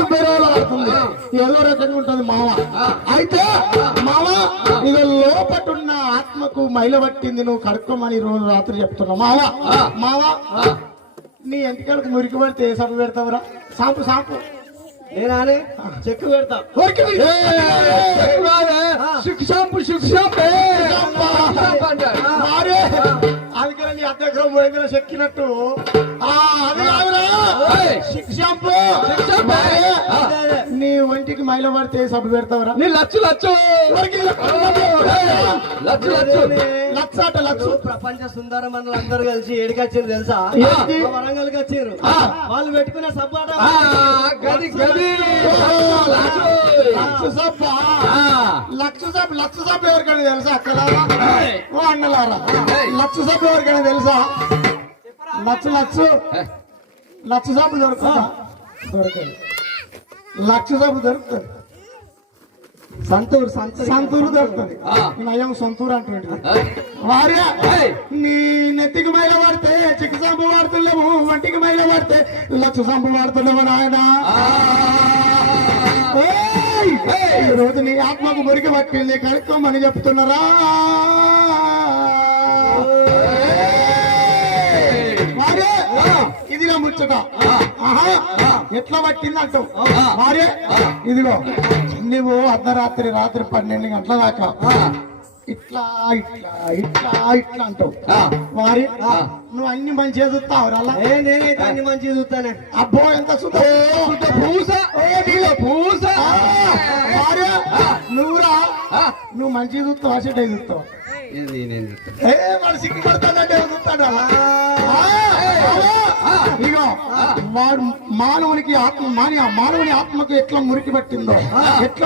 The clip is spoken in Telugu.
పడుతుంది ఏదో రకంగా ఉంటది మావ. అయితే మావ ఇక లోపటున్న ఆత్మకు మైల పట్టింది, నువ్వు కడుక్కోమని రోజు రాత్రి చెప్తున్నా. మావ నీ ఎంటికలకు మురికి పడితే ఏ సభ పెడతావురా? సాంపు సాంపు నేనానే చెక్కు పెడతా. అందుకని అధ్యక్షుడు పోయిన చెక్కినట్టు నీ ఒంటికి మైల పడితే సబ్బు పెడతావురా? నీ లచ్చు లచ్చు లక్ష లక్ష ప్రపంచ సుందర మందులు అందరూ కలిసి ఏడికొచ్చారు తెలుసా? వరంగల్కి వచ్చారు. వాళ్ళు పెట్టుకునే సబ్బు అట లక్ష సబ్బు ఎవరికైనా తెలుసా? అక్కడ అన్నలారా లక్ష సబ్బు ఎవరికైనా తెలుసా? లక్ష సబ్బు దొరుకుతుందా? దొరకదు. లక్ష సబ్బు దొరుకుతుంది. సంతూరు దొరుకుతుంది. నయం సొంతూరు అంటుంది. వారే నీ నెత్తికి మైల పడితే చిక్కు సంపు వాడుతున్నాము, వంటికి మైల పడితే లక్ష సంపు వాడుతున్నాము నాయన. ఈ రోజు నీ ఆత్మకు మురికి పట్టింది, కడుక్కోమని చెప్తున్నారా? వారే ఇది నా ముచ్చట. ఎట్లా పట్టింది అంటావు? వారే ఇదిగో నువ్వు అర్ధరాత్రి రాత్రి 12 గంటల దాకా ఇట్లా ఇట్లా ఇట్లా ఇట్లా అంటావు. వారి నువ్వు అన్ని మంచిగా చూస్తావు. అలా నేనైతే అన్ని మంచిగా చూస్తానే. అబ్బో ఎంత నువ్వురా నువ్వు మంచిగా చూస్తావు, అసెట్ అయి చూస్తావు. వాడు సిగ్గుపడతాడంటే చూస్తాడు. ఇగో వాడు మానవుని ఆత్మకు ఎట్లా మురికి పట్టిందో, ఎట్లా